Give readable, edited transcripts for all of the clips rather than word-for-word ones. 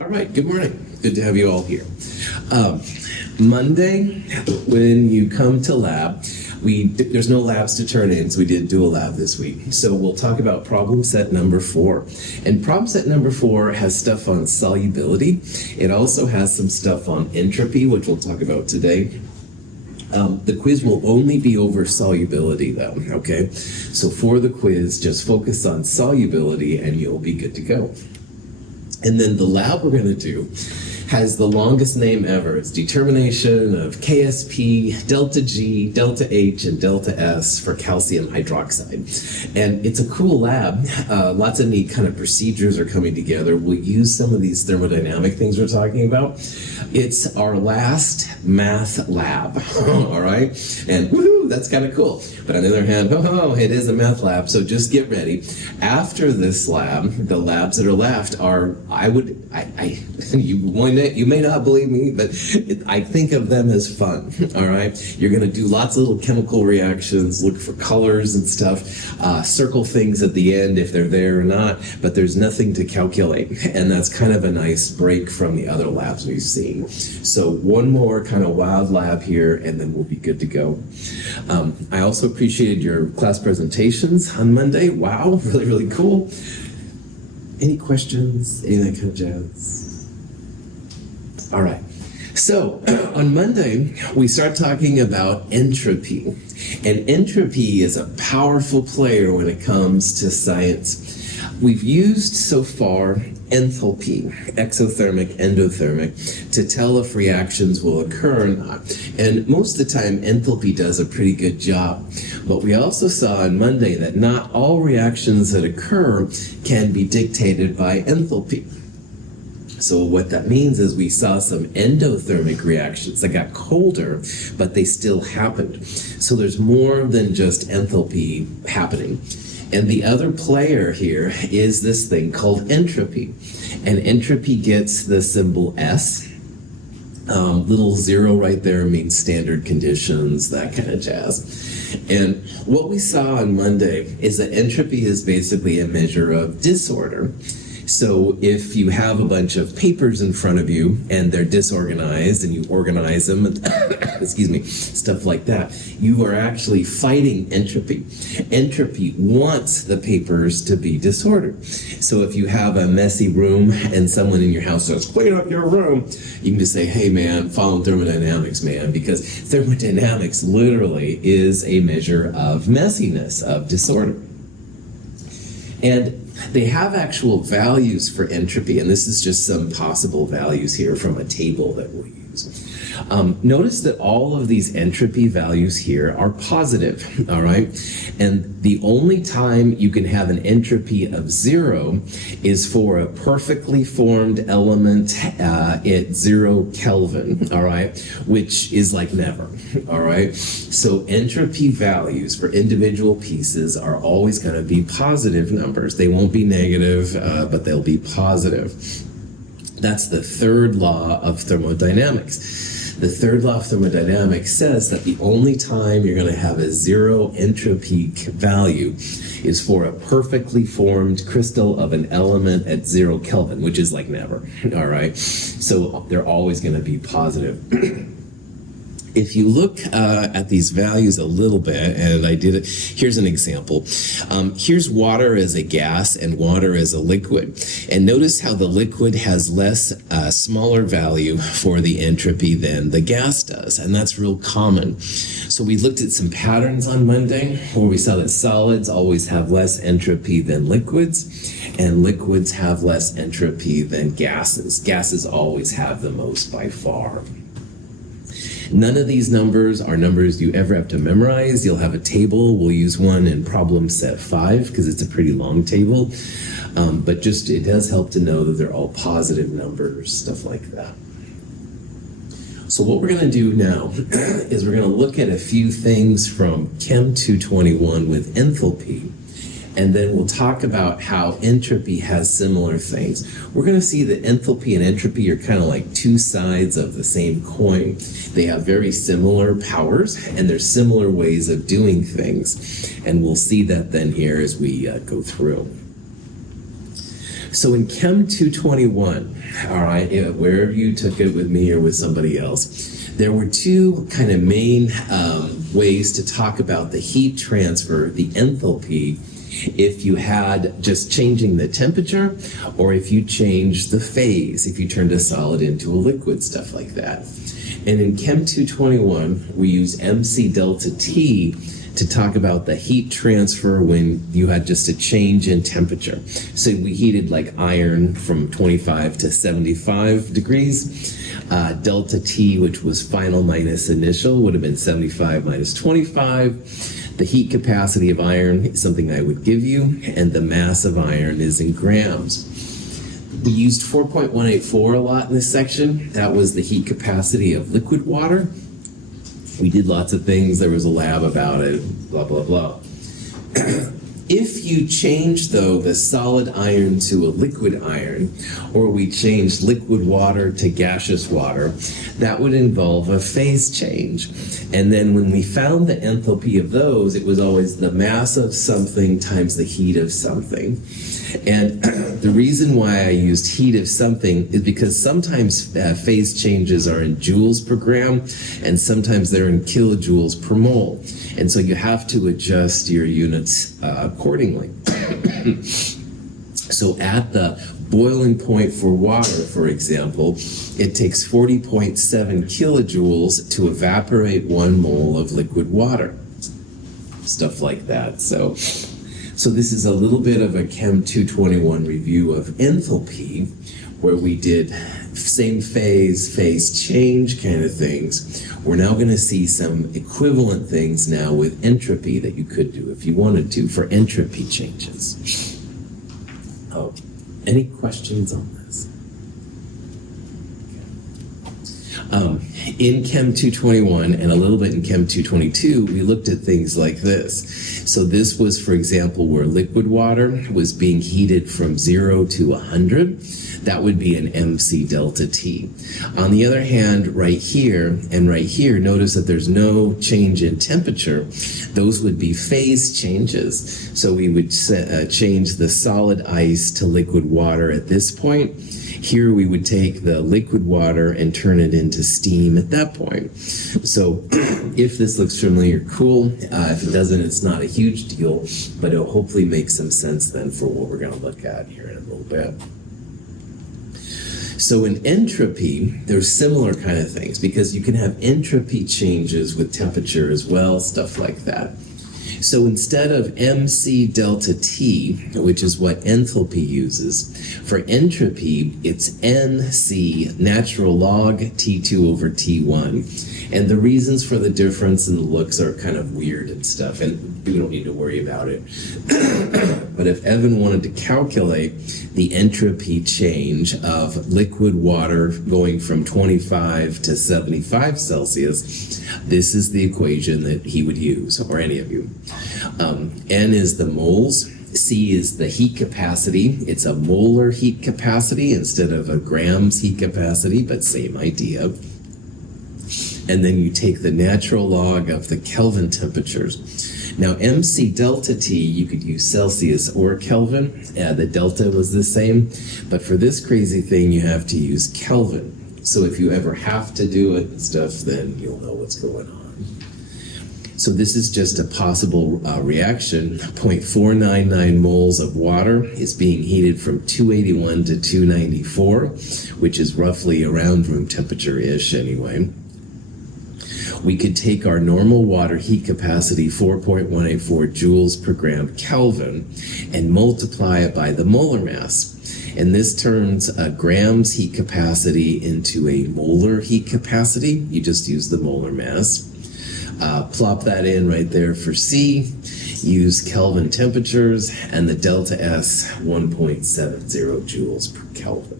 All right, good morning. Good to have you all here. Monday, when you come to lab, there's no labs to turn in, so we did do a lab this week. So we'll talk about problem set number 4. And problem set number 4 has stuff on solubility. It also has some stuff on entropy, which we'll talk about today. The quiz will only be over solubility though, okay? So for the quiz, just focus on solubility and you'll be good to go. And then the lab we're going to do has the longest name ever. It's determination of KSP, delta G, delta H, and delta S for calcium hydroxide. And it's a cool lab. Lots of neat kind of procedures are coming together. We'll use some of these thermodynamic things we're talking about. It's our last math lab, all right? And woohoo, that's kind of cool. But on the other hand, it is a math lab, so just get ready. After this lab, the labs that are left are, you may not believe me, but I think of them as fun, all right? You're going to do lots of little chemical reactions, look for colors and stuff, circle things at the end if they're there or not, but there's nothing to calculate, and that's kind of a nice break from the other labs we've seen. So one more kind of wild lab here, and then we'll be good to go. I also appreciated your class presentations on Monday. Wow, really, really cool. Any questions? Any of that kind of jazz? All right. So on Monday, we start talking about entropy. And entropy is a powerful player when it comes to science. We've used so far enthalpy, exothermic, endothermic, to tell if reactions will occur or not. And most of the time, enthalpy does a pretty good job. But we also saw on Monday that not all reactions that occur can be dictated by enthalpy. So what that means is we saw some endothermic reactions that got colder, but they still happened. So there's more than just enthalpy happening. And the other player here is this thing called entropy. And entropy gets the symbol S. Little 0 right there means standard conditions, that kind of jazz. And what we saw on Monday is that entropy is basically a measure of disorder. So if you have a bunch of papers in front of you and they're disorganized and you organize them, excuse me, stuff like that, you are actually fighting entropy. Entropy wants the papers to be disordered. So if you have a messy room and someone in your house says, clean up your room, you can just say, hey man, follow thermodynamics, man, because thermodynamics literally is a measure of messiness, of disorder. And they have actual values for entropy, and this is just some possible values here from a table that we'll use. Notice that all of these entropy values here are positive, all right? And the only time you can have an entropy of 0 is for a perfectly formed element at 0 Kelvin, all right? Which is like never, all right? So entropy values for individual pieces are always going to be positive numbers. They won't be negative, but they'll be positive. That's the third law of thermodynamics. The third law of thermodynamics says that the only time you're going to have a 0 entropy value is for a perfectly formed crystal of an element at 0 Kelvin, which is like never, all right? So they're always going to be positive. If you look at these values a little bit, and I did it, here's an example. Here's water as a gas and water as a liquid. And notice how the liquid has less, smaller value for the entropy than the gas does. And that's real common. So we looked at some patterns on Monday where we saw that solids always have less entropy than liquids, and liquids have less entropy than gases. Gases always have the most by far. None of these numbers are numbers you ever have to memorize. You'll have a table. We'll use one in problem set 5 because it's a pretty long table. But just it does help to know that they're all positive numbers, stuff like that. So what we're going to do now is we're going to look at a few things from Chem 221 with enthalpy. And then we'll talk about how entropy has similar things. We're going to see that enthalpy and entropy are kind of like two sides of the same coin. They have very similar powers, and there's similar ways of doing things. And we'll see that then here as we go through. So in Chem 221, all right, wherever you took it with me or with somebody else, there were two kind of main ways to talk about the heat transfer, the enthalpy, if you had just changing the temperature or if you changed the phase, if you turned a solid into a liquid, stuff like that. And in Chem 221, we use MC delta T to talk about the heat transfer when you had just a change in temperature. So we heated like iron from 25 to 75 degrees. Delta T, which was final minus initial, would have been 75 minus 25. The heat capacity of iron is something I would give you, and the mass of iron is in grams. We used 4.184 a lot in this section. That was the heat capacity of liquid water. We did lots of things. There was a lab about it, blah, blah, blah. If you change, though, the solid iron to a liquid iron, or we changed liquid water to gaseous water, that would involve a phase change. And then when we found the enthalpy of those, it was always the mass of something times the heat of something. And the reason why I used heat of something is because sometimes phase changes are in joules per gram, and sometimes they're in kilojoules per mole. And so you have to adjust your units accordingly. So at the boiling point for water, for example, it takes 40.7 kilojoules to evaporate 1 mole of liquid water. Stuff like that. So this is a little bit of a Chem 221 review of enthalpy, where we did same phase change kind of things. We're now going to see some equivalent things now with entropy that you could do if you wanted to for entropy changes. Oh, any questions on this? In Chem 221 and a little bit in Chem 222, we looked at things like this. So this was, for example, where liquid water was being heated from 0 to 100. That would be an MC delta T. On the other hand, right here and right here, notice that there's no change in temperature. Those would be phase changes. So we would change the solid ice to liquid water at this point. Here we would take the liquid water and turn it into steam at that point. So if this looks familiar, cool. If it doesn't, it's not a huge deal, but it'll hopefully make some sense then for what we're going to look at here in a little bit. So in entropy, there's similar kind of things because you can have entropy changes with temperature as well, stuff like that. So instead of MC delta T, which is what enthalpy uses, for entropy, it's NC, natural log T2 over T1. And the reasons for the difference in the looks are kind of weird and stuff, and we don't need to worry about it. But if Evan wanted to calculate the entropy change of liquid water going from 25 to 75 Celsius, this is the equation that he would use, or any of you. N is the moles. C is the heat capacity. It's a molar heat capacity instead of a grams heat capacity, but same idea. And then you take the natural log of the Kelvin temperatures. Now, MC delta T, you could use Celsius or Kelvin. The delta was the same. But for this crazy thing, you have to use Kelvin. So if you ever have to do it and stuff, then you'll know what's going on. So this is just a possible reaction. 0.499 moles of water is being heated from 281 to 294, which is roughly around room temperature-ish anyway. We could take our normal water heat capacity, 4.184 joules per gram Kelvin, and multiply it by the molar mass. And this turns a gram's heat capacity into a molar heat capacity. You just use the molar mass. Plop that in right there for C. Use Kelvin temperatures, and the delta S, 1.70 joules per Kelvin.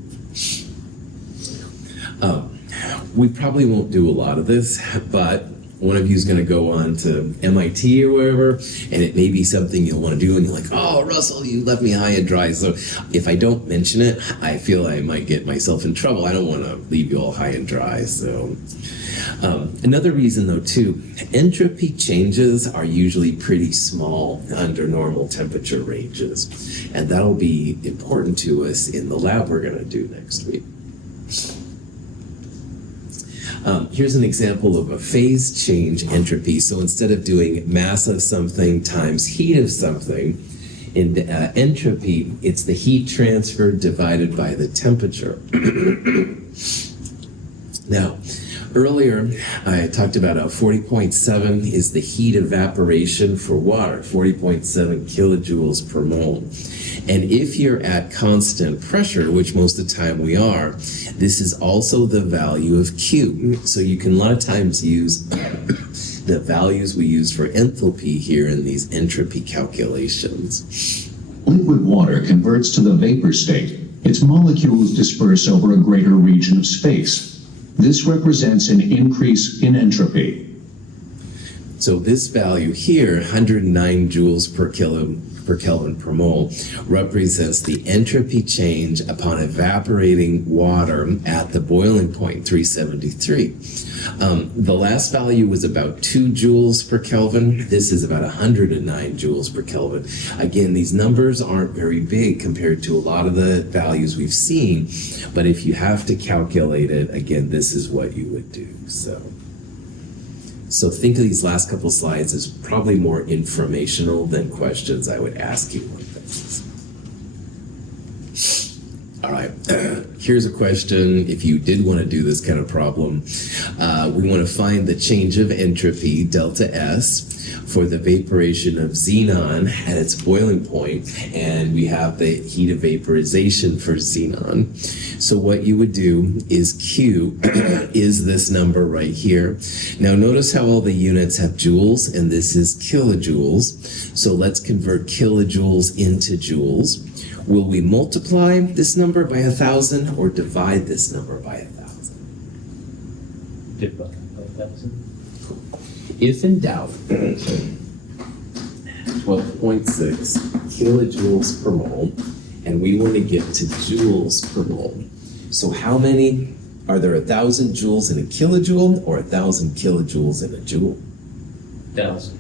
We probably won't do a lot of this, but one of you is going to go on to MIT or wherever, and it may be something you'll want to do, and you're like, oh, Russell, you left me high and dry. So if I don't mention it, I feel I might get myself in trouble. I don't want to leave you all high and dry. So another reason, though, too, entropy changes are usually pretty small under normal temperature ranges, and that'll be important to us in the lab we're going to do next week. Here's an example of a phase change entropy. So instead of doing mass of something times heat of something, in entropy, it's the heat transfer divided by the temperature. Now, earlier, I talked about how 40.7 is the heat evaporation for water, 40.7 kilojoules per mole. And if you're at constant pressure, which most of the time we are, this is also the value of Q. So you can a lot of times use the values we use for enthalpy here in these entropy calculations. Liquid water converts to the vapor state. Its molecules disperse over a greater region of space. This represents an increase in entropy. So this value here, 109 joules per Kelvin per mole, represents the entropy change upon evaporating water at the boiling point, 373. The last value was about 2 joules per Kelvin. This is about 109 joules per Kelvin. Again, these numbers aren't very big compared to a lot of the values we've seen, but if you have to calculate it, again, this is what you would do. So think of these last couple slides as probably more informational than questions I would ask you on things. All right, here's a question. If you did want to do this kind of problem, we want to find the change of entropy, delta S, for the vaporation of xenon at its boiling point, and we have the heat of vaporization for xenon. So what you would do is Q is this number right here. Now notice how all the units have joules, and this is kilojoules. So let's convert kilojoules into joules. Will we multiply this number by 1,000 or divide this number by 1,000? Divide by 1,000. If in doubt, 12.6 kilojoules per mole, and we want to get to joules per mole. So how many, are there 1,000 joules in a kilojoule or 1,000 kilojoules in a joule? 1,000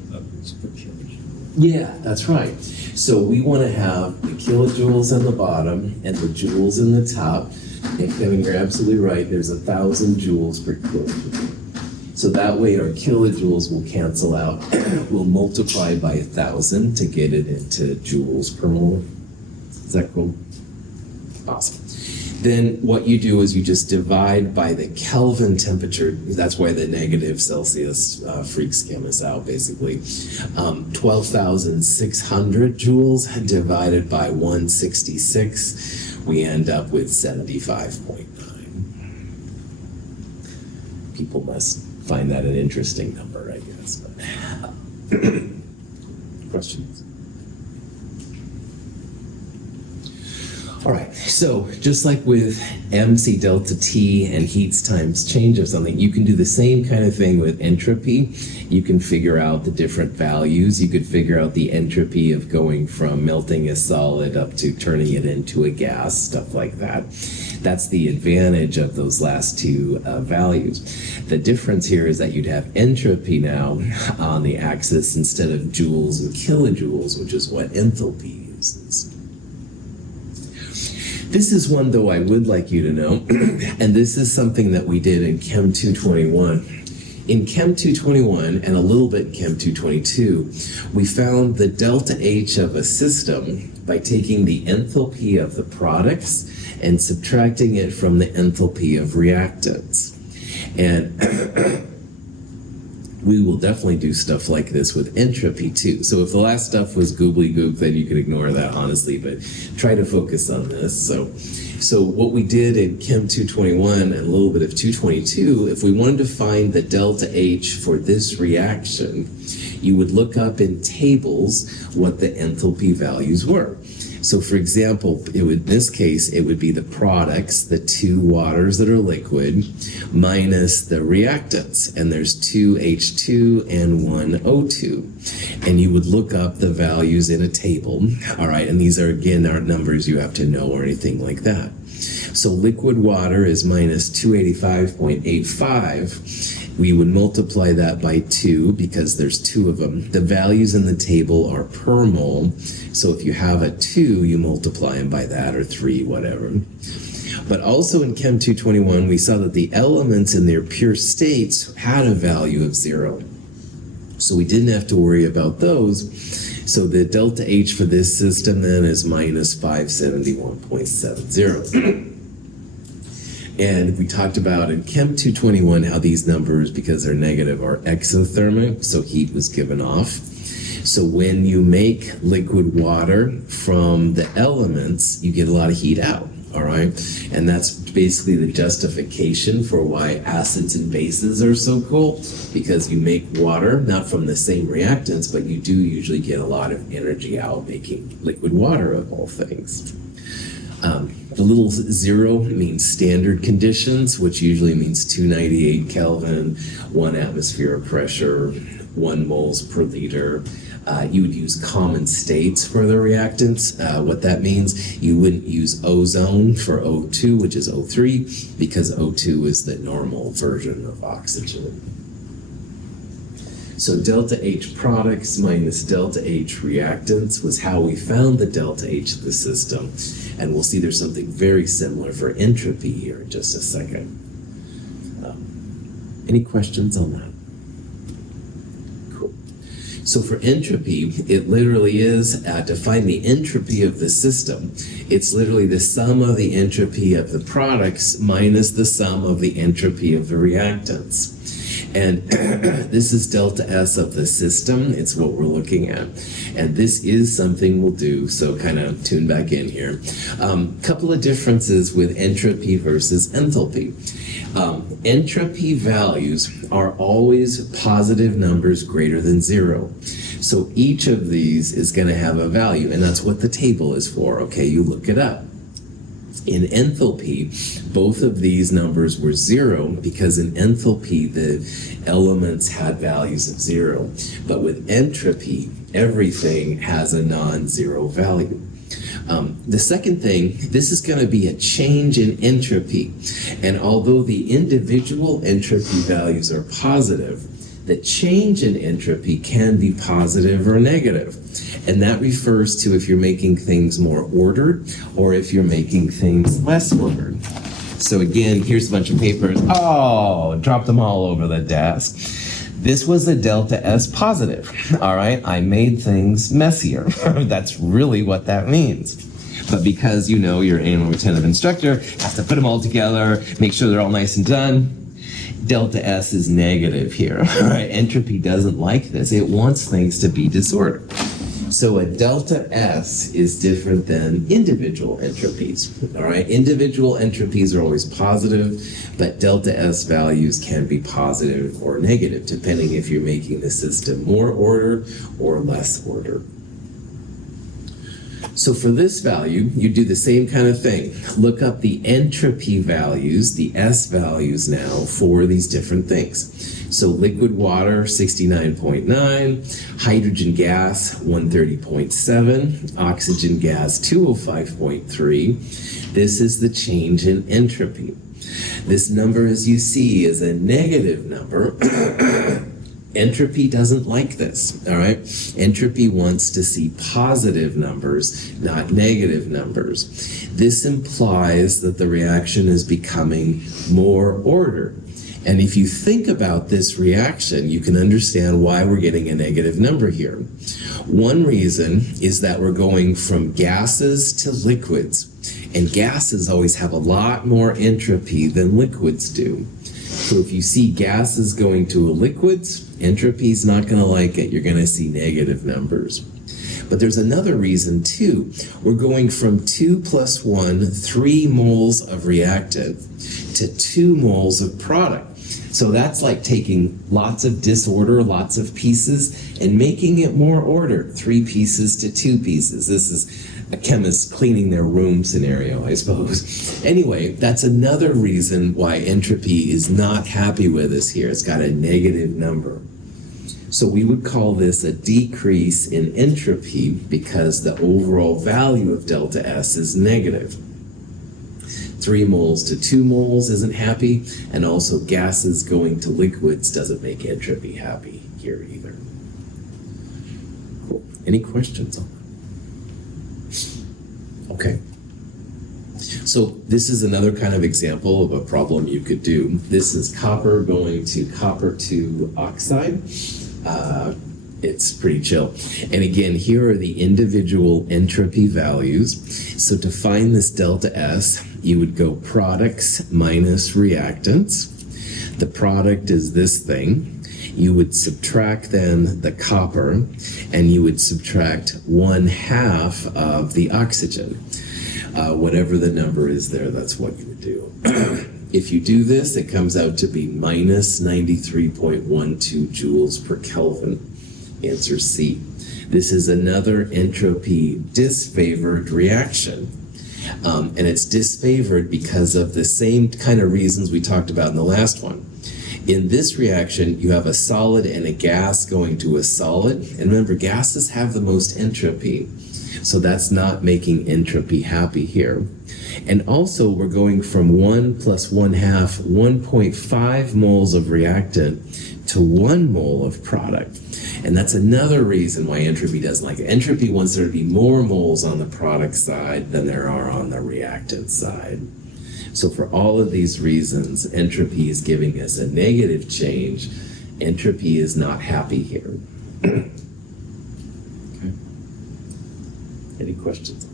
per kilojoule. Yeah, that's right. So we want to have the kilojoules on the bottom and the joules in the top. And Kevin, you're absolutely right. There's 1,000 joules per kilojoule. So that way our kilojoules will cancel out. We'll multiply by 1,000 to get it into joules per mole. Is that cool? Awesome. Then what you do is you just divide by the Kelvin temperature. That's why the negative Celsius freak skim is out, basically. 12,600 joules divided by 166. We end up with 75.9. People must find that an interesting number, I guess. But questions? All right, so just like with MC delta T and heats times change of something, you can do the same kind of thing with entropy. You can figure out the different values. You could figure out the entropy of going from melting a solid up to turning it into a gas, stuff like that. That's the advantage of those last two values. The difference here is that you'd have entropy now on the axis instead of joules and kilojoules, which is what enthalpy uses. This is one, though, I would like you to know, and this is something that we did in Chem 221. In Chem 221, and a little bit in Chem 222, we found the delta H of a system by taking the enthalpy of the products and subtracting it from the enthalpy of reactants. And we will definitely do stuff like this with entropy too. So if the last stuff was googly-gook, then you can ignore that, honestly, but try to focus on this. So what we did in Chem 221 and a little bit of 222, if we wanted to find the delta H for this reaction, you would look up in tables what the enthalpy values were. So for example, in this case, it would be the products, the two waters that are liquid, minus the reactants. And there's two H2 and one O2. And you would look up the values in a table. All right, and these are, again, aren't numbers you have to know or anything like that. So liquid water is minus 285.85. We would multiply that by 2 because there's two of them. The values in the table are per mole. So if you have a 2, you multiply them by that, or 3, whatever. But also in Chem 221, we saw that the elements in their pure states had a value of 0. So we didn't have to worry about those. So the delta H for this system then is minus 571.70. And we talked about in Chem 221 how these numbers, because they're negative, are exothermic, so heat was given off. So when you make liquid water from the elements, you get a lot of heat out, all right? And that's basically the justification for why acids and bases are so cool, because you make water, not from the same reactants, but you do usually get a lot of energy out making liquid water of all things. The little 0 means standard conditions, which usually means 298 Kelvin, 1 atmosphere of pressure, 1 moles per liter. You would use common states for the reactants. What that means, you wouldn't use ozone for O2, which is O3, because O2 is the normal version of oxygen. So delta H products minus delta H reactants was how we found the delta H of the system. And we'll see there's something very similar for entropy here in just a second. Any questions on that? Cool. So for entropy, it literally is, to find the entropy of the system, it's literally the sum of the entropy of the products minus the sum of the entropy of the reactants. And this is delta S of the system. It's what we're looking at. And this is something we'll do, so kind of tune back in here. Couple of differences with entropy versus enthalpy. Entropy values are always positive numbers greater than 0. So each of these is going to have a value, and that's what the table is for. Okay, you look it up. In enthalpy, both of these numbers were 0 because in enthalpy, the elements had values of 0. But with entropy, everything has a non-zero value. The second thing, this is going to be a change in entropy. And although the individual entropy values are positive, the change in entropy can be positive or negative. And that refers to if you're making things more ordered or if you're making things less ordered. So again, here's a bunch of papers. Oh, dropped them all over the desk. This was a delta S positive, all right? I made things messier. That's really what that means. But because you know your annual retentive instructor has to put them all together, make sure they're all nice and done, delta S is negative here, all right? Entropy doesn't like this. It wants things to be disordered. So a delta S is different than individual entropies, all right? Individual entropies are always positive, but delta S values can be positive or negative, depending if you're making the system more ordered or less ordered. So for this value, you do the same kind of thing. Look up the entropy values, the S values now, for these different things. So liquid water, 69.9, hydrogen gas, 130.7, oxygen gas, 205.3. This is the change in entropy. This number, as you see, is a negative number. Entropy doesn't like this, all right? Entropy wants to see positive numbers, not negative numbers. This implies that the reaction is becoming more ordered. And if you think about this reaction, you can understand why we're getting a negative number here. One reason is that we're going from gases to liquids, and gases always have a lot more entropy than liquids do. So if you see gases going to liquids, entropy is not going to like it. You're going to see negative numbers. But there's another reason too. We're going from 2 + 1, 3 moles of reactant to 2 moles of product. So that's like taking lots of disorder, lots of pieces, and making it more ordered. 3 pieces to 2 pieces. This is a chemist cleaning their room scenario, I suppose. Anyway, that's another reason why entropy is not happy with us here. It's got a negative number. So we would call this a decrease in entropy because the overall value of delta S is negative. 3 moles to 2 moles isn't happy, and also gases going to liquids doesn't make entropy happy here either. Cool. Any questions on that? Okay. So this is another kind of example of a problem you could do. This is copper going to copper to oxide. It's pretty chill. And again, here are the individual entropy values. So to find this delta S, you would go products minus reactants. The product is this thing. You would subtract then the copper, and you would subtract 1/2 of the oxygen. Whatever the number is there, that's what you would do. If you do this, it comes out to be minus 93.12 joules per Kelvin. Answer C. This is another entropy disfavored reaction. And it's disfavored because of the same kind of reasons we talked about in the last one. In this reaction, you have a solid and a gas going to a solid. And remember, gases have the most entropy. So that's not making entropy happy here. And also, we're going from 1 plus 1/2, 1.5 moles of reactant to 1 mole of product. And that's another reason why entropy doesn't like it. Entropy wants there to be more moles on the product side than there are on the reactant side. So for all of these reasons, entropy is giving us a negative change. Entropy is not happy here. Okay. Any questions?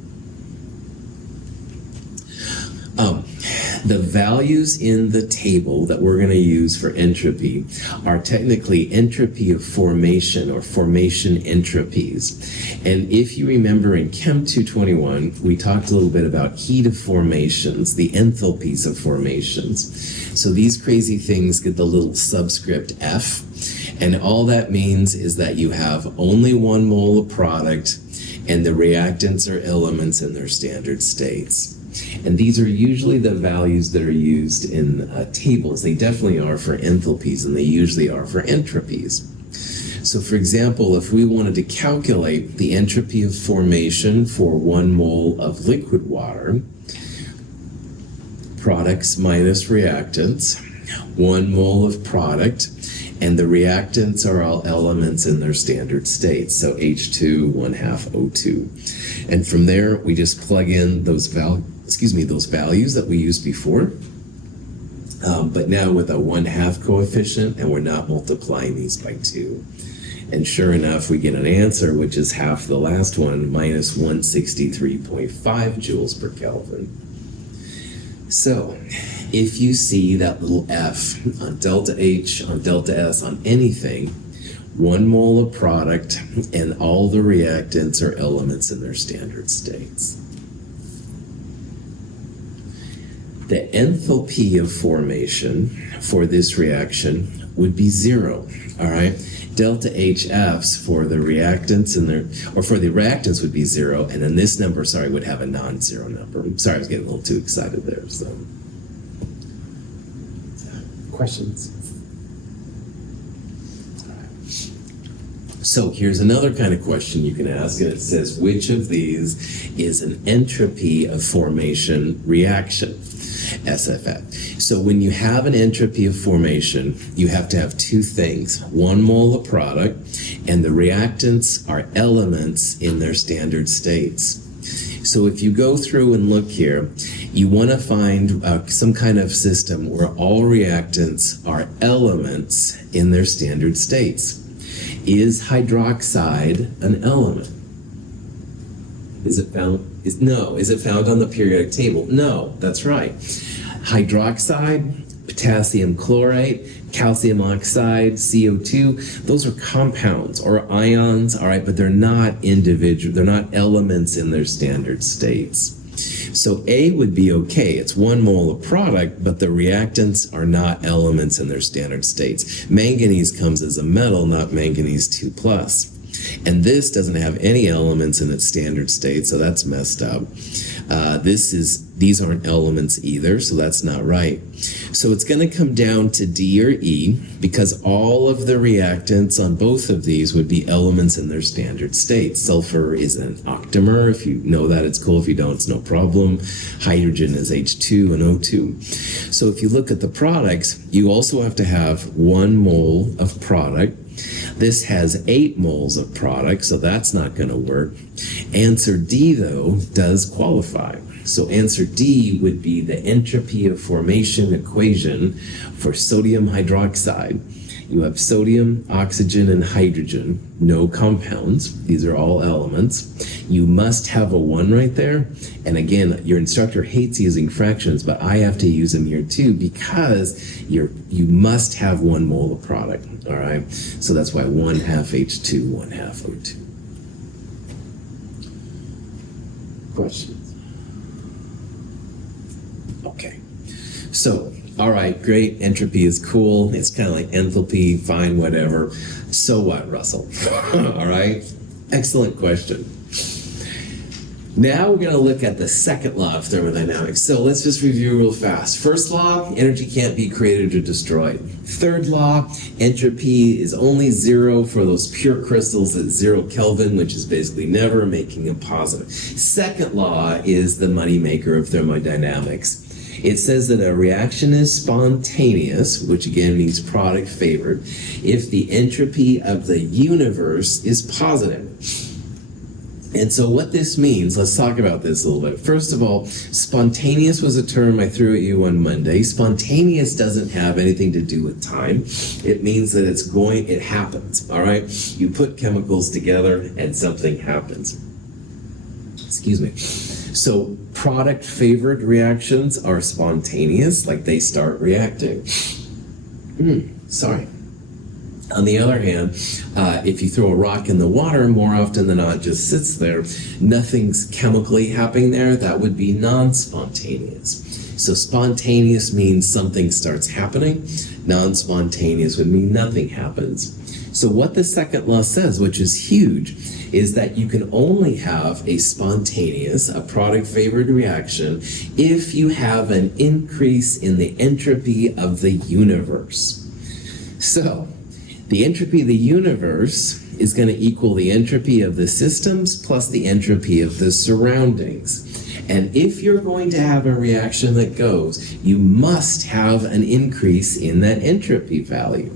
The values in the table that we're going to use for entropy are technically entropy of formation or formation entropies. And if you remember in Chem 221, we talked a little bit about heat of formations, the enthalpies of formations. So these crazy things get the little subscript F. And all that means is that you have only 1 mole of product and the reactants are elements in their standard states. And these are usually the values that are used in tables. They definitely are for enthalpies, and they usually are for entropies. So for example, if we wanted to calculate the entropy of formation for 1 mole of liquid water, products minus reactants, 1 mole of product, and the reactants are all elements in their standard states. So H2, 1/2 O2. And from there, we just plug in those values that we used before, but now with a 1/2 coefficient, and we're not multiplying these by 2. And sure enough, we get an answer, which is half the last one, minus 163.5 joules per Kelvin. So, if you see that little F on delta H, on delta S, on anything, 1 mole of product, and all the reactants are elements in their standard states. The enthalpy of formation for this reaction would be 0, all right? Delta HFs for the reactants for the reactants would be 0, and then this number, would have a non-zero number. Sorry, I was getting a little too excited there, so. Questions? So here's another kind of question you can ask, and it says, which of these is an entropy of formation reaction? SFF. So when you have an entropy of formation, you have to have 2 things. 1 mole of product, and the reactants are elements in their standard states. So if you go through and look here, you want to find some kind of system where all reactants are elements in their standard states. Is hydroxide an element? Is it found? No. Is it found on the periodic table? No, that's right. Hydroxide, potassium chloride, calcium oxide, CO2, those are compounds or ions, all right, but they're not individual, they're not elements in their standard states. So A would be okay. It's 1 mole of product, but the reactants are not elements in their standard states. Manganese comes as a metal, not manganese 2+. And this doesn't have any elements in its standard state, so that's messed up. These aren't elements either, so that's not right. So it's going to come down to D or E, because all of the reactants on both of these would be elements in their standard state. Sulfur is an octamer. If you know that, it's cool. If you don't, it's no problem. Hydrogen is H2 and O2. So if you look at the products, you also have to have 1 mole of product. This has 8 moles of product, so that's not going to work. Answer D, though, does qualify. So answer D would be the entropy of formation equation for sodium hydroxide. You have sodium, oxygen, and hydrogen, no compounds. These are all elements. You must have a 1 right there. And again, your instructor hates using fractions, but I have to use them here too, because you must have 1 mole of product, all right? So that's why 1/2 H2, 1/2 O2. Questions? Okay. So, all right, great. Entropy is cool. It's kind of like enthalpy, fine, whatever. So what, Russell? All right. Excellent question. Now we're going to look at the second law of thermodynamics. So let's just review real fast. First law, energy can't be created or destroyed. Third law, entropy is only 0 for those pure crystals at 0 Kelvin, which is basically never, making them positive. Second law is the moneymaker of thermodynamics. It says that a reaction is spontaneous, which again means product favored, if the entropy of the universe is positive. And so what this means, let's talk about this a little bit. First of all, spontaneous was a term I threw at you on Monday. Spontaneous doesn't have anything to do with time. It means that it happens, all right? You put chemicals together and something happens. Excuse me. So product-favored reactions are spontaneous, like they start reacting. Sorry. On the other hand, if you throw a rock in the water, more often than not, it just sits there. Nothing's chemically happening there. That would be non-spontaneous. So spontaneous means something starts happening. Non-spontaneous would mean nothing happens. So what the second law says, which is huge, is that you can only have a spontaneous, a product-favored reaction if you have an increase in the entropy of the universe. So the entropy of the universe is going to equal the entropy of the systems plus the entropy of the surroundings. And if you're going to have a reaction that goes, you must have an increase in that entropy value.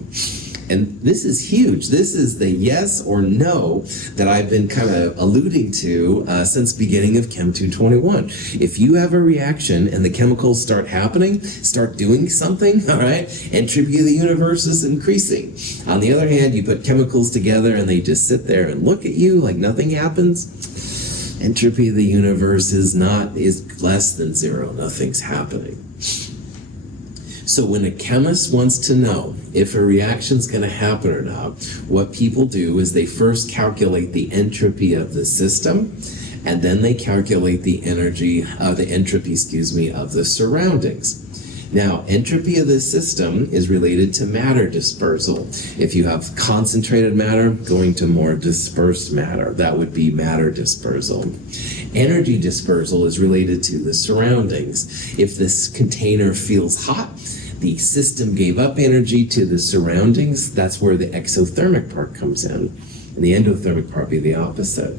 And this is huge. This is the yes or no that I've been kind of alluding to since beginning of Chem 221. If you have a reaction and the chemicals start happening, start doing something, all right, entropy of the universe is increasing. On the other hand, you put chemicals together and they just sit there and look at you like nothing happens. Entropy of the universe is less than 0. Nothing's happening. So when a chemist wants to know if a reaction's going to happen or not, what people do is they first calculate the entropy of the system, and then they calculate the entropy of the surroundings. Now, entropy of the system is related to matter dispersal. If you have concentrated matter going to more dispersed matter, that would be matter dispersal. Energy dispersal is related to the surroundings. If this container feels hot, the system gave up energy to the surroundings. That's where the exothermic part comes in. And the endothermic part would be the opposite.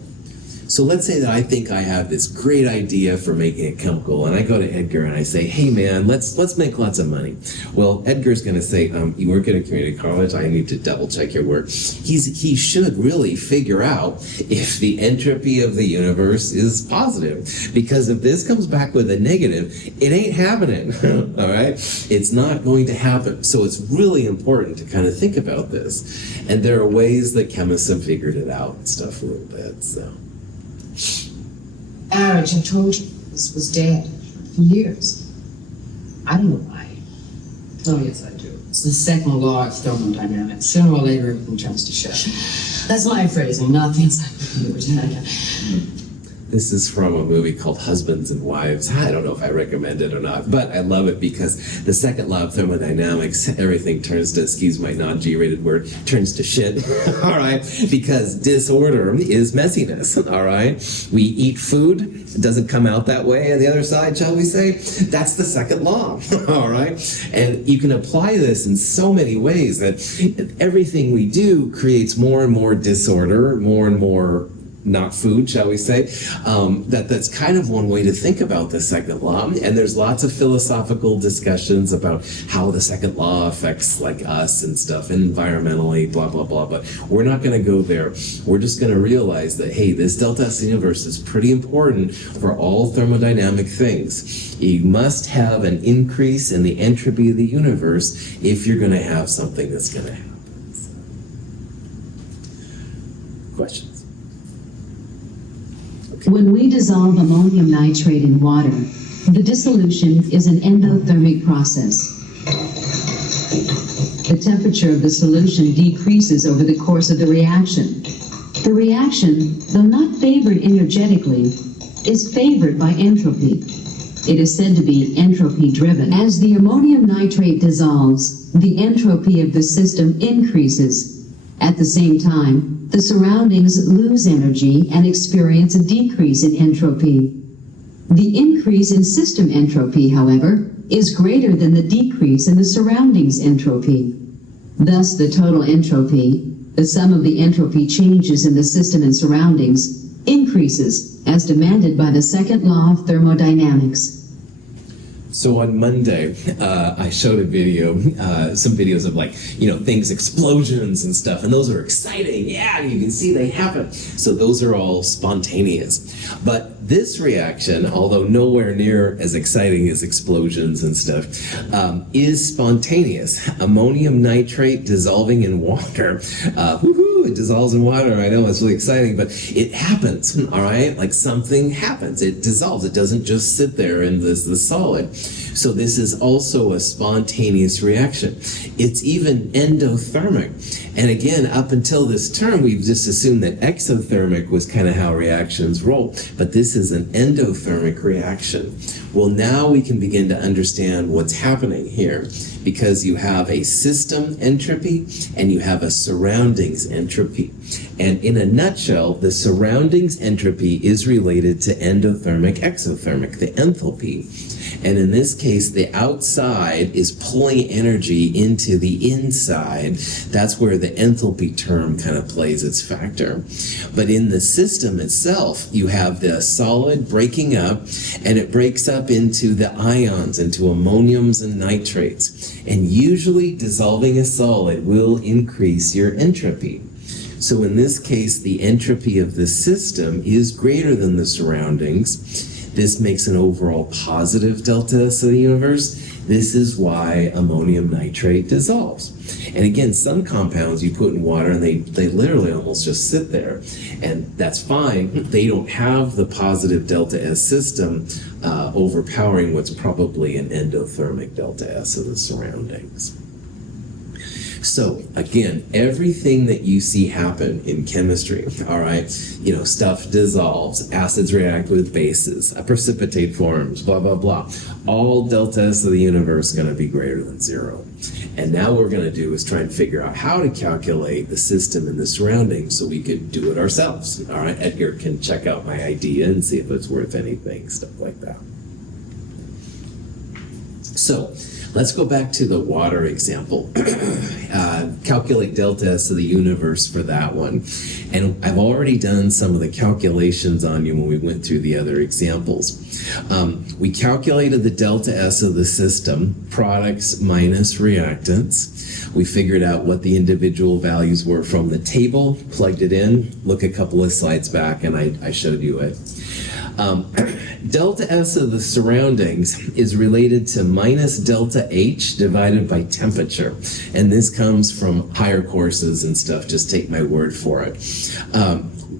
So let's say that I think I have this great idea for making a chemical, and I go to Edgar and I say, hey man, let's make lots of money. Well, Edgar's going to say, you work at a community college, I need to double check your work. He should really figure out if the entropy of the universe is positive, because if this comes back with a negative, it ain't happening, all right? It's not going to happen. So it's really important to kind of think about this. And there are ways that chemists have figured it out and stuff a little bit, so. Marriage, I told you, this was dead for years. I don't know why. Oh, yes, I do. It's the second law of thermodynamics. Sooner or later, everything turns to shit. That's my phrasing, not the encyclopedia. This is from a movie called Husbands and Wives. I don't know if I recommend it or not, but I love it because the second law of thermodynamics, everything turns to, excuse my non-G-rated word, turns to shit, all right? Because disorder is messiness, all right? We eat food, it doesn't come out that way, and the other side, shall we say, that's the second law, all right? And you can apply this in so many ways that everything we do creates more and more disorder, more and more not food, shall we say. That's kind of one way to think about the second law. And there's lots of philosophical discussions about how the second law affects like us and stuff, and environmentally, blah, blah, blah. But we're not going to go there. We're just going to realize that, hey, this delta S universe is pretty important for all thermodynamic things. You must have an increase in the entropy of the universe if you're going to have something that's going to happen. Questions? When we dissolve ammonium nitrate in water, the dissolution is an endothermic process. The temperature of the solution decreases over the course of the reaction. The reaction, though not favored energetically, is favored by entropy. It is said to be entropy-driven. As the ammonium nitrate dissolves, the entropy of the system increases. At the same time, the surroundings lose energy and experience a decrease in entropy. The increase in system entropy, however, is greater than the decrease in the surroundings entropy. Thus, the total entropy, the sum of the entropy changes in the system and surroundings, increases as demanded by the second law of thermodynamics. So on Monday, I showed a video, some videos of like, things, explosions and stuff, and those are exciting. Yeah, you can see they happen. So those are all spontaneous. But this reaction, although nowhere near as exciting as explosions and stuff, is spontaneous. Ammonium nitrate dissolving in water. It dissolves in water. I know it's really exciting, but it happens, all right? Like something happens. It dissolves. It doesn't just sit there in the solid. So this is also a spontaneous reaction. It's even endothermic. And again, up until this term, we've just assumed that exothermic was kind of how reactions roll. But this is an endothermic reaction. Well, now we can begin to understand what's happening here, because you have a system entropy and you have a surroundings entropy. And in a nutshell, the surroundings entropy is related to endothermic, exothermic, the enthalpy. And in this case, the outside is pulling energy into the inside. That's where the enthalpy term kind of plays its factor. But in the system itself, you have the solid breaking up, and it breaks up into the ions, into ammoniums and nitrates. And usually dissolving a solid will increase your entropy. So in this case, the entropy of the system is greater than the surroundings. This makes an overall positive delta S of the universe. This is why ammonium nitrate dissolves. And again, some compounds you put in water and they literally almost just sit there. And that's fine. They don't have the positive delta S system overpowering what's probably an endothermic delta S of the surroundings. So again, everything that you see happen in chemistry, all right, stuff dissolves, acids react with bases, a precipitate forms, blah, blah, blah. All delta S of the universe is going to be greater than zero. And now what we're going to do is try and figure out how to calculate the system and the surroundings so we could do it ourselves. All right, Edgar can check out my idea and see if it's worth anything, stuff like that. So let's go back to the water example. Calculate delta S of the universe for that one. And I've already done some of the calculations on you when we went through the other examples. We calculated the delta S of the system, products minus reactants. We figured out what the individual values were from the table, plugged it in. Look a couple of slides back and I showed you it. Delta S of the surroundings is related to minus delta H divided by temperature. And this comes from higher courses and stuff. Just take my word for it.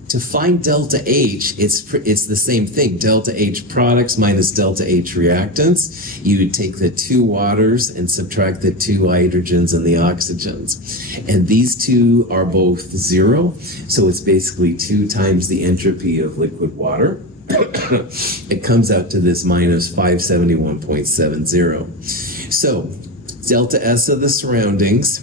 To find delta H, it's the same thing. Delta H products minus delta H reactants. You take the two waters and subtract the two hydrogens and the oxygens. And these two are both zero. So it's basically 2 times the entropy of liquid water. it comes out to this minus 571.70. So delta S of the surroundings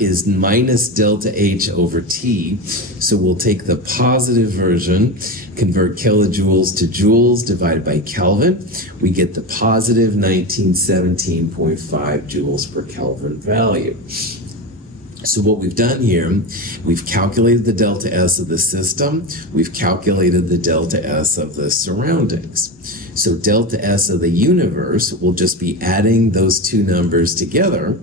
is minus delta H over T. So we'll take the positive version, convert kilojoules to joules divided by Kelvin. We get the positive 1917.5 joules per Kelvin value. So what we've done here, we've calculated the delta S of the system, we've calculated the delta S of the surroundings. So delta S of the universe will just be adding those two numbers together,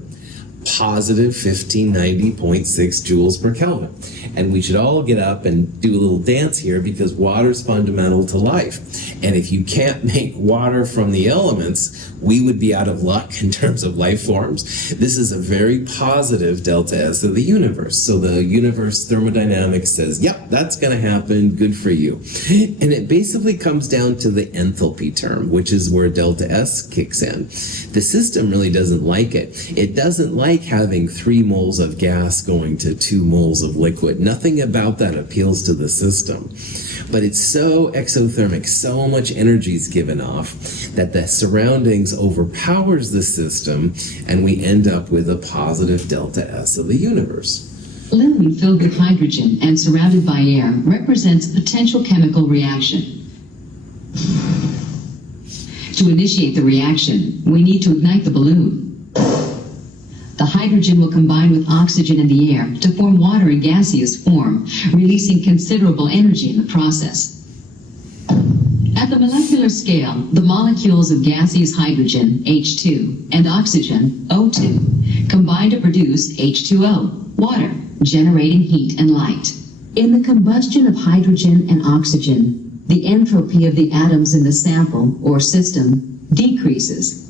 positive 1590.6 joules per Kelvin. And we should all get up and do a little dance here because water is fundamental to life. And if you can't make water from the elements, we would be out of luck in terms of life forms. This is a very positive delta S of the universe. So the universe thermodynamics says, yep, that's going to happen. Good for you. And it basically comes down to the enthalpy term, which is where delta S kicks in. The system really doesn't like it. It doesn't like having 3 moles of gas going to 2 moles of liquid. Nothing about that appeals to the system. But it's so exothermic, so much energy is given off that the surroundings overpowers the system, and we end up with a positive delta S of the universe. Balloon filled with hydrogen and surrounded by air represents a potential chemical reaction. To initiate the reaction, we need to ignite the balloon. The hydrogen will combine with oxygen in the air to form water in gaseous form, releasing considerable energy in the process. At the molecular scale, the molecules of gaseous hydrogen, H2, and oxygen, O2, combine to produce H2O, water, generating heat and light. In the combustion of hydrogen and oxygen, the entropy of the atoms in the sample, or system, decreases.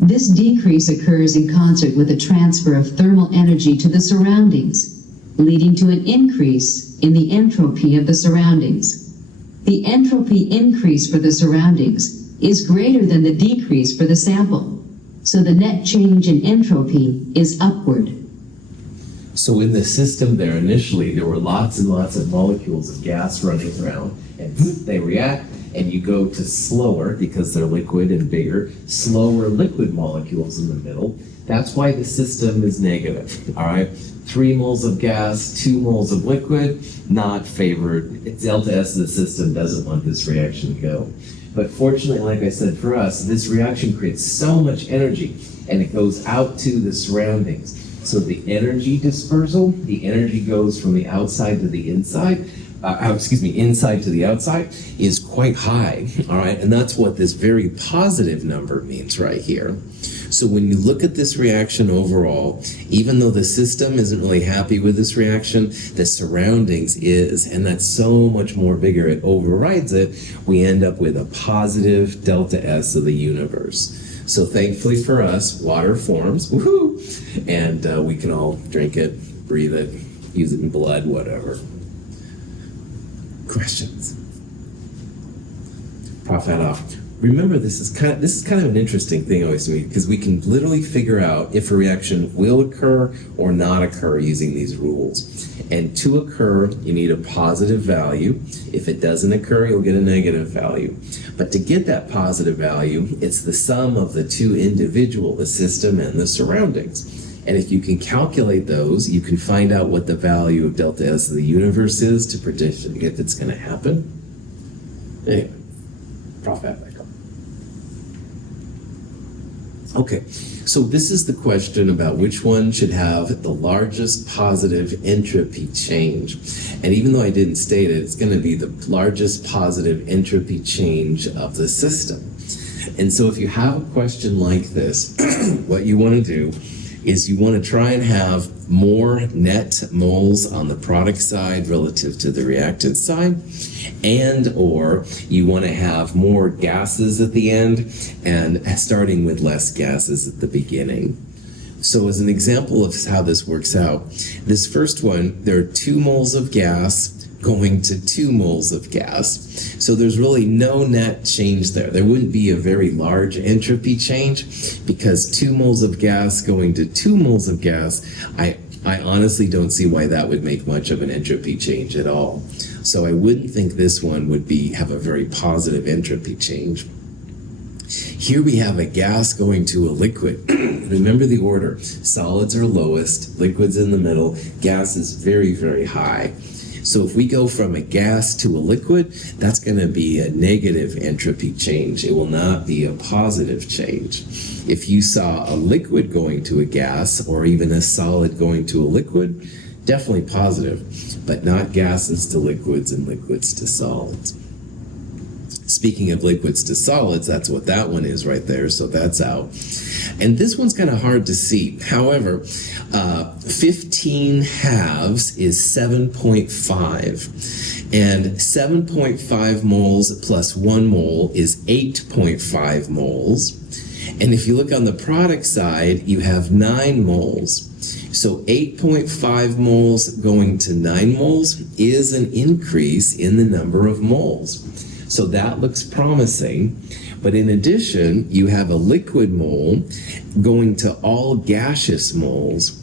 This decrease occurs in concert with the transfer of thermal energy to the surroundings, leading to an increase in the entropy of the surroundings. The entropy increase for the surroundings is greater than the decrease for the sample, so the net change in entropy is upward. So in the system there, initially, there were lots and lots of molecules of gas running around, and they react, and you go to slower, because they're liquid and bigger, slower liquid molecules in the middle. That's why the system is negative, all right? 3 moles of gas, 2 moles of liquid, not favored. Delta S of the system doesn't want this reaction to go. But fortunately, like I said, for us, this reaction creates so much energy, and it goes out to the surroundings. So the energy dispersal, the energy goes from the outside to the inside, inside to the outside, is quite high, all right? And that's what this very positive number means right here. So when you look at this reaction overall, even though the system isn't really happy with this reaction, the surroundings is, and that's so much more bigger, it overrides it, we end up with a positive delta S of the universe. So thankfully for us, water forms, woohoo, and we can all drink it, breathe it, use it in blood, whatever. Questions? Prof Adolf. Remember, this is kind of an interesting thing always to me, because we can literally figure out if a reaction will occur or not occur using these rules. And to occur, you need a positive value. If it doesn't occur, you'll get a negative value. But to get that positive value, it's the sum of the two individual, the system and the surroundings. And if you can calculate those, you can find out what the value of delta S of the universe is to predict if it's going to happen. Anyway, Prof. Adolf. Okay, so this is the question about which one should have the largest positive entropy change. And even though I didn't state it, it's going to be the largest positive entropy change of the system. And so if you have a question like this, what you want to do is you want to try and have more net moles on the product side relative to the reactant side, and or you want to have more gases at the end and starting with less gases at the beginning. So as an example of how this works out, this first one, there are 2 moles of gas going to 2 moles of gas. So there's really no net change there. There wouldn't be a very large entropy change because 2 moles of gas going to 2 moles of gas, I honestly don't see why that would make much of an entropy change at all. So I wouldn't think this one would have a very positive entropy change. Here we have a gas going to a liquid. Remember the order. Solids are lowest, liquids in the middle, gas is very, very high. So if we go from a gas to a liquid, that's going to be a negative entropy change. It will not be a positive change. If you saw a liquid going to a gas or even a solid going to a liquid, definitely positive, but not gases to liquids and liquids to solids. Speaking of liquids to solids, that's what that one is right there, so that's out. And this one's kind of hard to see. However, 15 halves is 7.5. And 7.5 moles plus 1 mole is 8.5 moles. And if you look on the product side, you have 9 moles. So 8.5 moles going to 9 moles is an increase in the number of moles. So that looks promising. But in addition, you have a liquid mole going to all gaseous moles.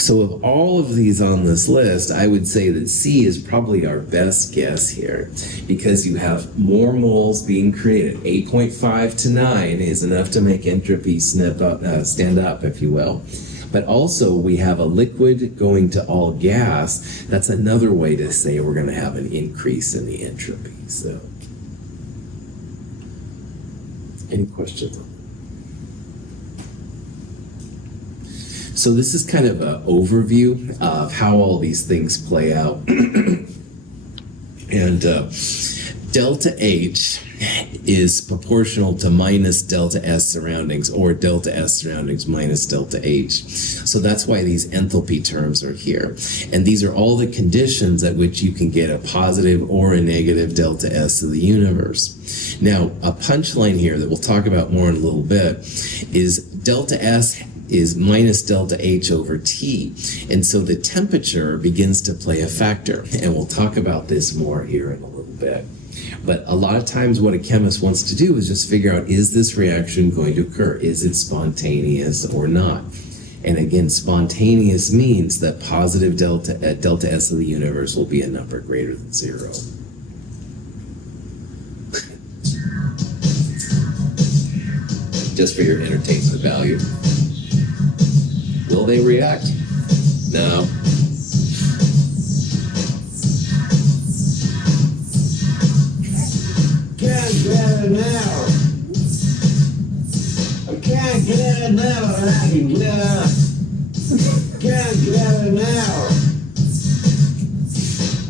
So of all of these on this list, I would say that C is probably our best guess here, because you have more moles being created. 8.5 to 9 is enough to make entropy stand up, if you will. But also we have a liquid going to all gas. That's another way to say we're going to have an increase in the entropy. So, any questions? So this is kind of an overview of how all these things play out. And delta H is proportional to minus delta S surroundings, or delta S surroundings minus delta H. So that's why these enthalpy terms are here. And these are all the conditions at which you can get a positive or a negative delta S of the universe. Now, a punchline here that we'll talk about more in a little bit is delta S is minus delta H over T. And so the temperature begins to play a factor. And we'll talk about this more here in a little bit. But a lot of times what a chemist wants to do is just figure out, is this reaction going to occur? Is it spontaneous or not? And again, spontaneous means that positive delta S of the universe will be a number greater than 0. Just for your entertainment value. Will they react? No. Can't get it now. I can't get it now, but I can get it. Can't get it now.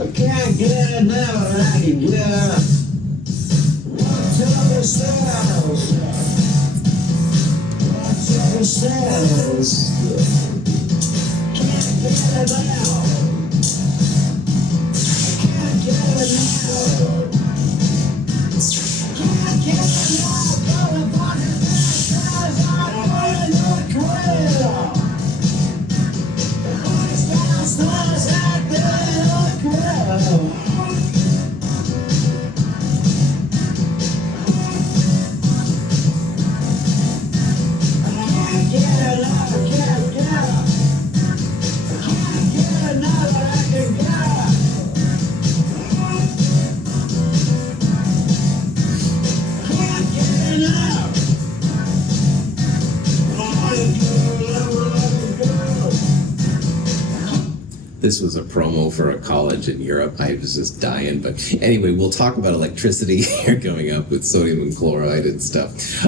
I can't get it now, but I can get it. What's up the cells? What's up the cells? Can't get it now. I can't get it now. This was a promo for a college in Europe. I was just dying. But anyway, we'll talk about electricity here coming up with sodium and chloride and stuff.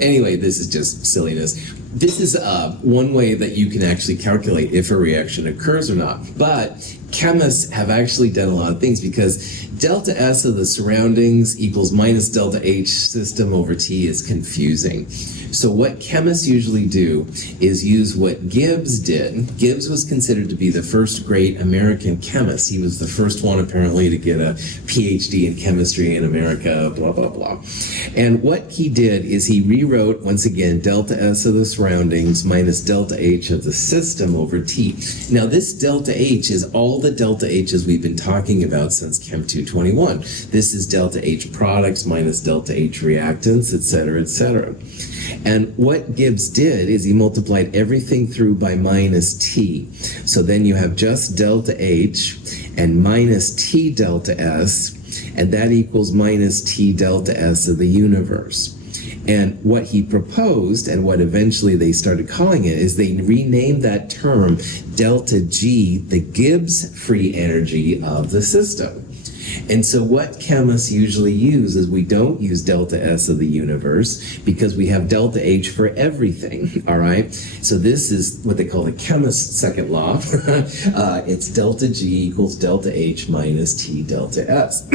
Anyway, this is just silliness. This is one way that you can actually calculate if a reaction occurs or not. But chemists have actually done a lot of things, because delta S of the surroundings equals minus delta H system over T is confusing. So what chemists usually do is use what Gibbs did. Gibbs was considered to be the first great American chemist. He was the first one apparently to get a PhD in chemistry in America, blah, blah, blah. And what he did is he rewrote, once again, delta S of the surroundings minus delta H of the system over T. Now this delta H is all the delta H's we've been talking about since Chem 221. This is delta H products minus delta H reactants, etc., etc. And what Gibbs did is he multiplied everything through by minus t. So then you have just delta H and minus T delta S, and that equals minus T delta S of the universe. And what he proposed, and what eventually they started calling it, is they renamed that term delta G, the Gibbs free energy of the system. And so what chemists usually use is we don't use delta S of the universe because we have delta H for everything, all right? So this is what they call the chemist's second law. It's delta G equals delta H minus T delta S.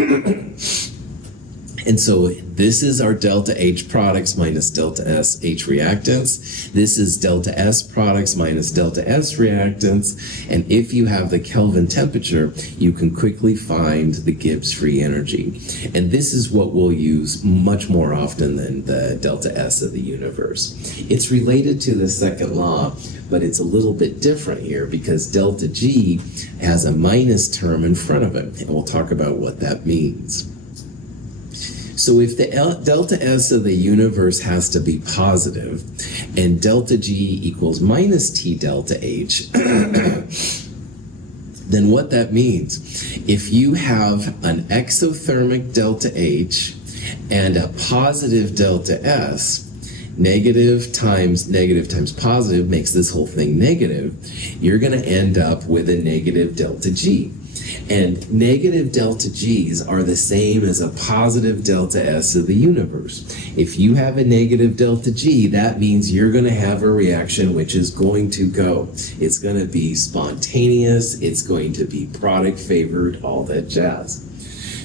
And so this is our delta H products minus delta S H reactants. This is delta S products minus delta S reactants. And if you have the Kelvin temperature, you can quickly find the Gibbs free energy. And this is what we'll use much more often than the delta S of the universe. It's related to the second law, but it's a little bit different here because delta G has a minus term in front of it. And we'll talk about what that means. So if the delta S of the universe has to be positive and delta G equals minus T delta H, then what that means, if you have an exothermic delta H and a positive delta S, negative times positive makes this whole thing negative, you're going to end up with a negative delta G. And negative delta G's are the same as a positive delta S of the universe. If you have a negative delta G, that means you're going to have a reaction which is going to go. It's going to be spontaneous, it's going to be product favored, all that jazz.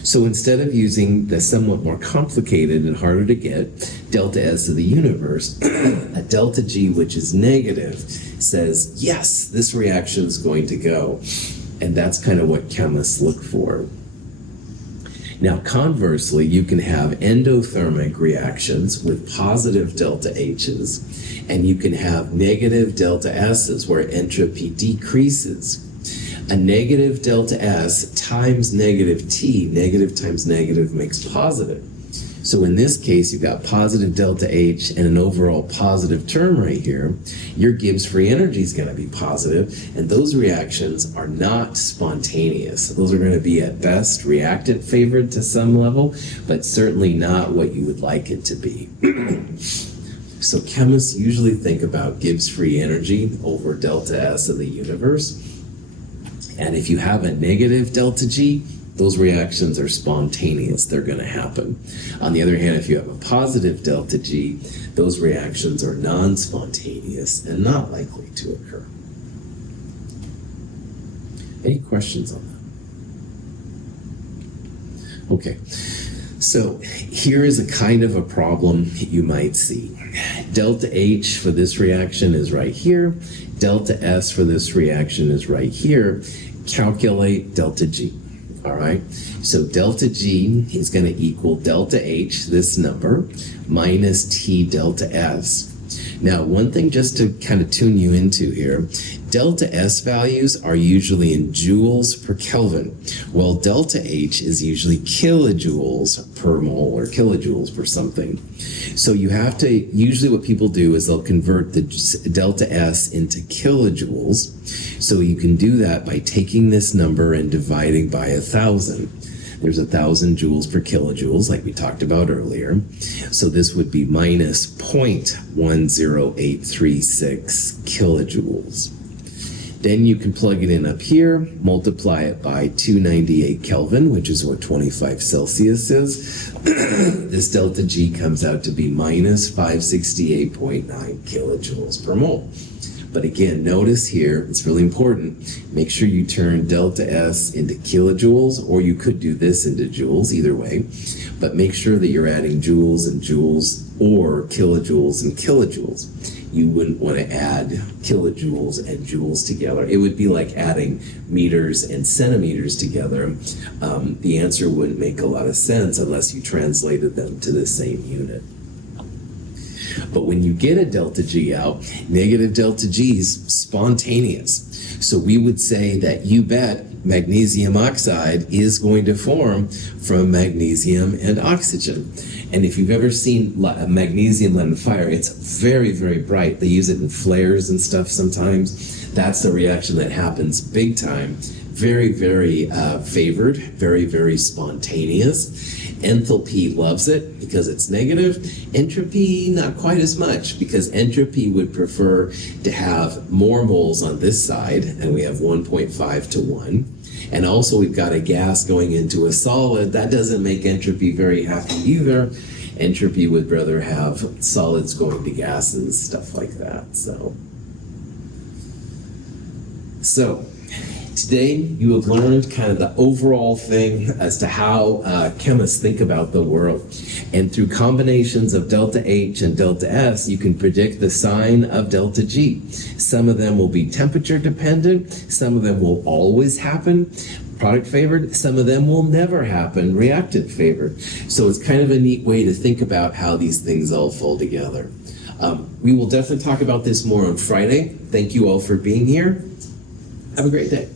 So instead of using the somewhat more complicated and harder to get delta S of the universe, a delta G which is negative says, yes, this reaction is going to go. And that's kind of what chemists look for. Now, conversely, you can have endothermic reactions with positive delta H's, and you can have negative delta S's where entropy decreases. A negative delta S times negative T, negative times negative makes positive. So in this case, you've got positive delta H and an overall positive term right here. Your Gibbs free energy is going to be positive, and those reactions are not spontaneous. Those are going to be at best reactant favored to some level, but certainly not what you would like it to be. So chemists usually think about Gibbs free energy over delta S of the universe. And if you have a negative delta G, those reactions are spontaneous. They're going to happen. On the other hand, if you have a positive delta G, those reactions are non-spontaneous and not likely to occur. Any questions on that? Okay. So here is a kind of a problem you might see. Delta H for this reaction is right here. Delta S for this reaction is right here. Calculate delta G. All right, so delta G is going to equal delta H, this number, minus T delta S. Now, one thing just to kind of tune you into here, delta S values are usually in joules per Kelvin, while delta H is usually kilojoules per mole or kilojoules per something. So you have to, usually what people do is they'll convert the delta S into kilojoules. So you can do that by taking this number and dividing by 1,000. There's 1,000 joules per kilojoules, like we talked about earlier. So this would be minus 0.10836 kilojoules. Then you can plug it in up here, multiply it by 298 Kelvin, which is what 25 Celsius is. This delta G comes out to be minus 568.9 kilojoules per mole. But again, notice here, it's really important, make sure you turn delta S into kilojoules, or you could do this into joules, either way. But make sure that you're adding joules and joules, or kilojoules and kilojoules. You wouldn't want to add kilojoules and joules together. It would be like adding meters and centimeters together. The answer wouldn't make a lot of sense unless you translated them to the same unit. But when you get a delta G out, negative delta G is spontaneous. So we would say that you bet magnesium oxide is going to form from magnesium and oxygen. And if you've ever seen magnesium lit on fire, it's very, very bright. They use it in flares and stuff sometimes. That's the reaction that happens big time. Very, very favored, very, very spontaneous. Enthalpy loves it because it's negative. Entropy, not quite as much, because entropy would prefer to have more moles on this side, and we have 1.5 to 1. And also we've got a gas going into a solid. That doesn't make entropy very happy either. Entropy would rather have solids going to gases, stuff like that. So today you have learned kind of the overall thing as to how chemists think about the world. And through combinations of delta H and delta S, you can predict the sign of delta G. Some of them will be temperature dependent. Some of them will always happen, product favored. Some of them will never happen, reactant favored. So it's kind of a neat way to think about how these things all fall together. We will definitely talk about this more on Friday. Thank you all for being here. Have a great day.